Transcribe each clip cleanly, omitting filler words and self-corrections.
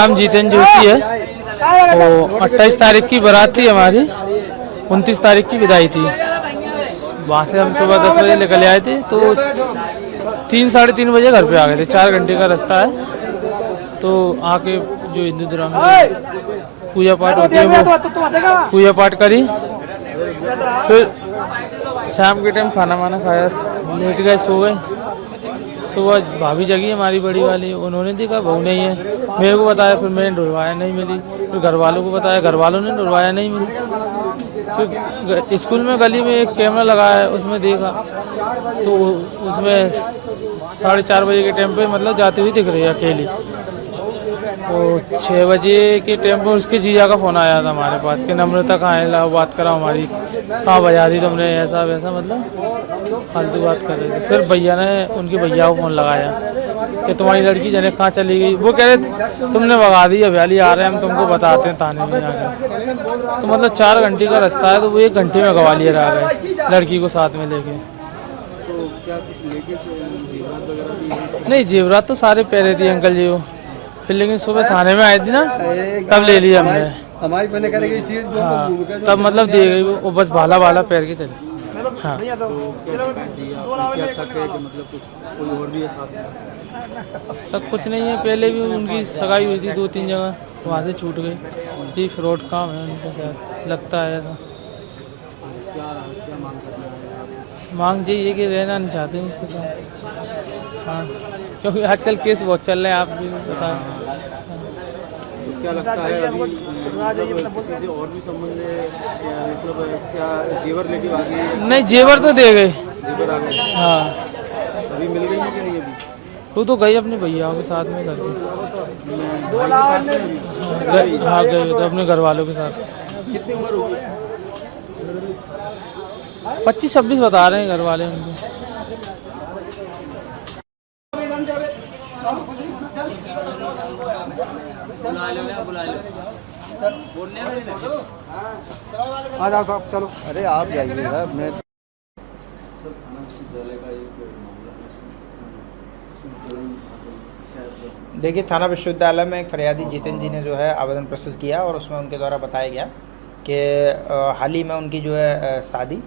नाम जितेंद्र जोशी है। तो 28 तारीख की बारात थी हमारी, 29 तारीख की विदाई थी। वहाँ से हम सुबह 10 बजे निकल आए थे, तो 3-3:30 बजे घर पे आ गए थे। 4 घंटे का रास्ता है। तो आके जो हिंदू धर्म में पूजा पाठ होती है वो पूजा पाठ करी। फिर शाम के टाइम खाना वाना खाया, लेट गए, सो गए। सुबह भाभी जगी हमारी बड़ी वाली, उन्होंने देखा बहू नहीं है, मेरे को बताया, फिर मैंने ढूंढवाया, नहीं मिली। फिर घर वालों को बताया, घर वालों ने ढूंढवाया, नहीं मिली। फिर स्कूल में गली में एक कैमरा लगा है, उसमें देखा तो उसमें 4:30 बजे के टाइम पे मतलब जाती हुई दिख रही है अकेली। तो 6 बजे के टाइम पर उसके जीजा का फ़ोन आया था हमारे पास कि नम्रता कहाँ है, लाओ बात करा हमारी, कहाँ बजा दी तुमने, ऐसा वैसा, मतलब फालतू बात कर रहे थे। फिर भैया ने उनके भैया को फ़ोन लगाया कि तुम्हारी लड़की जाने कहाँ चली गई। वो कह रहे तुमने भगा दी, अभ्याली आ रहे हैं, हम तुमको बताते हैं थाने में आके। तो मतलब 4 घंटे का रास्ता है, तो वो 1 घंटे में ग्वालियर आ गए लड़की को साथ में लेके। नहीं, जेवरात तो सारे पहले थे अंकल जी वो, फिर लेकिन सुबह थाने में आए थे ना, तब ले लिया हमने। हाँ, तब मतलब दे गई वो, बस भाला भाला पैर के चले। हाँ, सब कुछ नहीं है। पहले भी उनकी सगाई हुई थी 2-3 जगह, वहाँ से छूट गई। ये फ्रॉड काम है उनके साथ, लगता है ऐसा। मांग यही कि रहना नहीं चाहते उसके साथ। हाँ, क्योंकि आजकल केस बहुत चल रहे हैं, आप भी बताएं। तो क्या लगता है अभी किसी से और भी संबंध है, मतलब क्या जेवर लेके आ गई? नहीं, जेवर तो दे गए। जेवर आ गए? हाँ। अभी मिल गई है कि नहीं? अभी वो तो गई अपने भैया के साथ में, करके। हाँ, गए तो अपने घर वालों के साथ। कितनी उम्र होगी? 25-26 बता रहे हैं घर वाले उनको। आ जाओ साहब, चलो। अरे आप जाइएगा, मैं देखिए, थाना विश्वविद्यालय में एक फरियादी जितेंद्र जी ने जो है आवेदन प्रस्तुत किया और उसमें उनके द्वारा बताया गया कि हाल ही में उनकी जो है शादी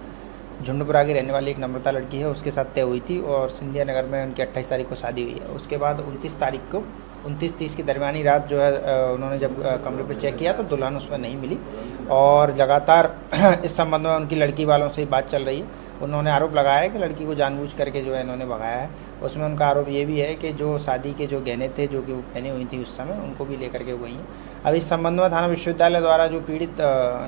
झुंडपुरा की रहने वाली एक नम्रता लड़की है, उसके साथ तय हुई थी और सिंधिया नगर में उनकी 28 तारीख को शादी हुई है। उसके बाद 29 तारीख को 29-30 की दरमियानी रात जो है उन्होंने जब कमरे पे चेक किया तो दुल्हन उसमें नहीं मिली और लगातार इस संबंध में उनकी लड़की वालों से बात चल रही है। उन्होंने आरोप लगाया है कि लड़की को जानबूझ करके जो है इन्होंने भगाया है। उसमें उनका आरोप ये भी है कि जो शादी के जो गहने थे जो कि वो पहनी हुई थी उस समय, उनको भी लेकर के गई हैं। अब इस संबंध में थाना विश्वविद्यालय द्वारा जो पीड़ित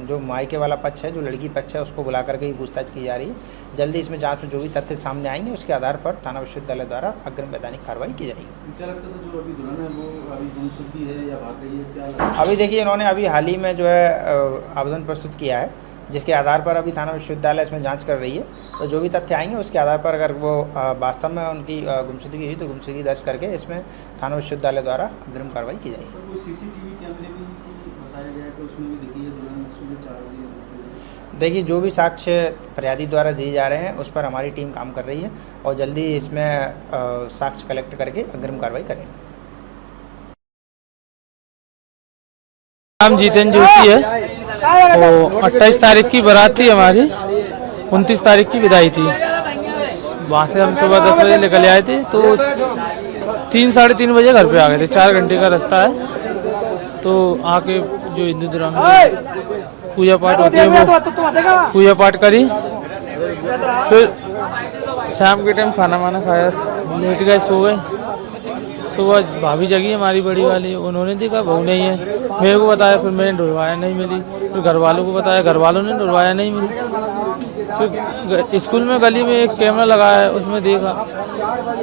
जो मायके वाला पक्ष है, जो लड़की पक्ष है, उसको बुला करके ही पूछताछ की जा रही है। जल्दी इसमें जांच में जो भी तथ्य सामने आएंगे उसके आधार पर थाना विश्वविद्यालय द्वारा अग्रिम वैधानिक कार्रवाई की जाएगी। अभी देखिए, इन्होंने अभी हाल ही में जो है आवेदन प्रस्तुत किया है, जिसके आधार पर अभी थाना विश्वविद्यालय इसमें जांच कर रही है। तो जो भी तथ्य आएंगे उसके आधार पर अगर वो वास्तव में उनकी गुमशुदगी हुई तो गुमशुदगी दर्ज करके इसमें थाना विश्वविद्यालय द्वारा अग्रिम कार्रवाई की जाएगी। देखिए, जो भी साक्ष्य फरियादी द्वारा दिए जा रहे हैं उस पर हमारी टीम काम कर रही है और जल्दी इसमें साक्ष्य कलेक्ट करके अग्रिम कार्रवाई करेंगे। नाम जितेंद्र जोशी है। तो 28 तारीख की बारात थी हमारी, 29 तारीख की विदाई थी। वहाँ से हम सुबह 10 बजे निकल आए थे, तो 3-3:30 बजे घर पे आ गए थे। 4 घंटे का रास्ता है। तो आके जो हिंदू धर्म में पूजा पाठ होती है वो पूजा पाठ करी। फिर शाम के टाइम खाना वाना खाया, लेट गए, सो गए। सुबह भाभी जगी हमारी बड़ी वाली, उन्होंने देखा बहू नहीं है, मेरे को बताया, फिर मैंने ढूंढवाया, नहीं मिली। फिर घर वालों को बताया, घर वालों ने ढूंढवाया, नहीं मिली। फिर स्कूल में गली में एक कैमरा लगा है, उसमें देखा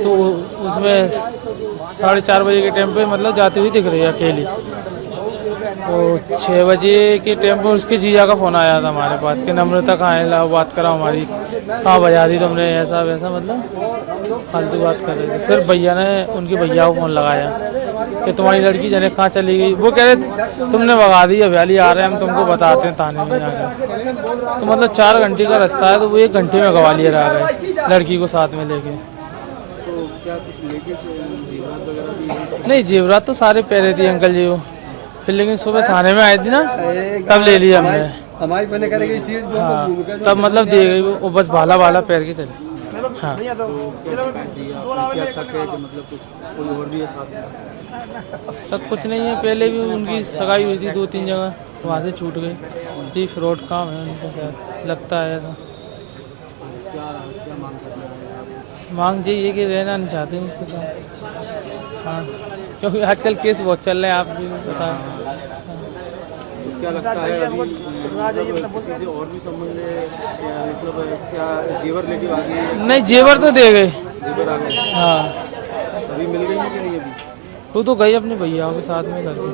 तो उसमें 4:30 बजे के टाइम पे मतलब जाती हुई दिख रही है अकेली। तो 6 बजे के टाइम पर उसके जीजा का फ़ोन आया था हमारे पास कि नम्रता कहाँ है, लाओ बात करा हमारी, कहाँ बजा दी तुमने, ऐसा वैसा, मतलब फालतू बात कर रहे थे। फिर भैया ने उनके भैया को फ़ोन लगाया कि तुम्हारी लड़की जाने कहाँ चली गई। वो कह रहे तुमने भगा दी, अभ्याली आ रहे हैं, हम तुमको बताते हैं थाने में आके। तो मतलब 4 घंटे का रास्ता है, तो वो 1 घंटे में ग्वालियर आ गए लड़की को साथ में लेके। तो क्या कुछ लेके नहीं, जेवरात तो सारे पहले थे अंकल जी वो। फिर लेकिन सुबह थाने में आई थी ना, तब ले लिया हमने। हमारी बने करेगी चीज हाँ, तब मतलब दे गई वो, बस भाला भाला पैर के चले। हाँ, क्या शक है कि मतलब कुछ कोई और भी है साथ में? सब कुछ नहीं है, पहले भी उनकी सगाई हुई थी 2-3 जगह, वहाँ से छूट गई। ये फ्रॉड काम है उनके साथ, लगता है ऐसा। क्या क्या मांग करना है आप? मांग यही कि रहना नहीं चाहते हैं उसके साथ। हाँ, क्योंकि आजकल केस बहुत चल रहे हैं, आप भी बता। तो क्या लगता है अभी मतलब किसी से और भी संबंध है या मतलब क्या जेवर लेके आ गई? नहीं, जेवर तो दे गए। जेवर आ गए? हाँ, अभी मिल गई है कि नहीं अभी? वो तो गई अपने भैयाओं के साथ में घर पे।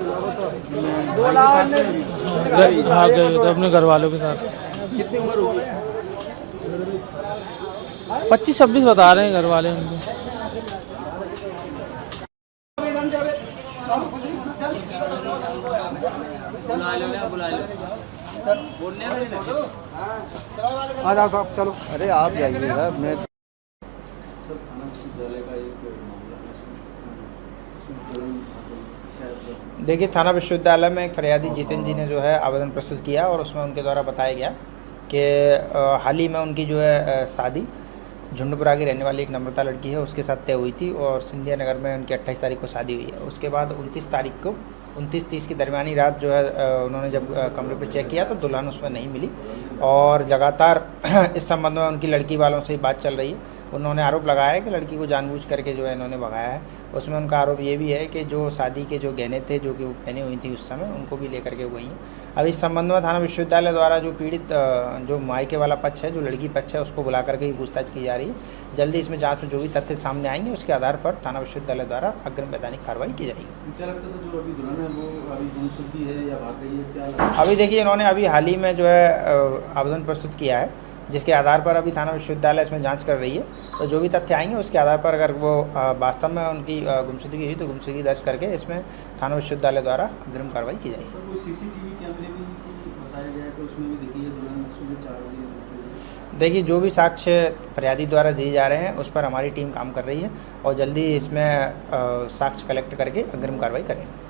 भाई के साथ में अभी? हाँ, गए तो अपने घर वालों के साथ। कितनी उम्र होगी? 25-26 बता रहे हैं घर वाले उनके। आ जाओ साहब, चलो। अरे आप जाइए साहब, मैं देखिए, थाना विश्वविद्यालय में फरियादी जितेंद्र जी ने जो है आवेदन प्रस्तुत किया और उसमें उनके द्वारा बताया गया कि हाल ही में उनकी जो है शादी झुंडपुरा की रहने वाली एक नम्रता लड़की है उसके साथ तय हुई थी और सिंधिया नगर में उनकी 28 तारीख को शादी हुई है। उसके बाद 29 तारीख को 29-30 की दरमियानी रात जो है उन्होंने जब कमरे पे चेक किया तो दुल्हन उसमें नहीं मिली और लगातार इस संबंध में उनकी लड़की वालों से बात चल रही है। उन्होंने आरोप लगाया है कि लड़की को जानबूझ करके जो है इन्होंने भगाया है। उसमें उनका आरोप ये भी है कि जो शादी के जो गहने थे जो कि वो पहनी हुई थी उस समय, उनको भी लेकर के गई हैं। अब इस संबंध में थाना विश्वविद्यालय द्वारा जो पीड़ित जो मायके वाला पक्ष है, जो लड़की पक्ष है, उसको बुला करके ही पूछताछ की जा रही है। जल्दी इसमें जांच में जो भी तथ्य सामने आएंगे उसके आधार पर थाना विश्वविद्यालय द्वारा अग्रिम वैधानिक कार्रवाई की जाएगी। क्या लगता है जो अभी दुल्हन है वो अभी गुमशुदगी है या भाग गई है, क्या लगता है? अभी देखिए, इन्होंने अभी हाल ही में जो है आवेदन प्रस्तुत किया है जिसके आधार पर अभी थाना विश्वविद्यालय इसमें जांच कर रही है। तो जो भी तथ्य आएंगे उसके आधार पर अगर वो वास्तव में उनकी गुमशुदगी हुई तो गुमशुदगी दर्ज करके इसमें थाना विश्वविद्यालय द्वारा अग्रिम कार्रवाई की जाएगी। सर, कोई सीसीटीवी कैमरे भी बताया गया है कि उसमें भी दिखी है दुल्हन सुबह 4 बजे? देखिए, जो भी साक्ष्य फरियादी द्वारा दिए जा रहे हैं उस पर हमारी टीम काम कर रही है और जल्दी इसमें साक्ष्य कलेक्ट करके अग्रिम कार्रवाई करेंगे।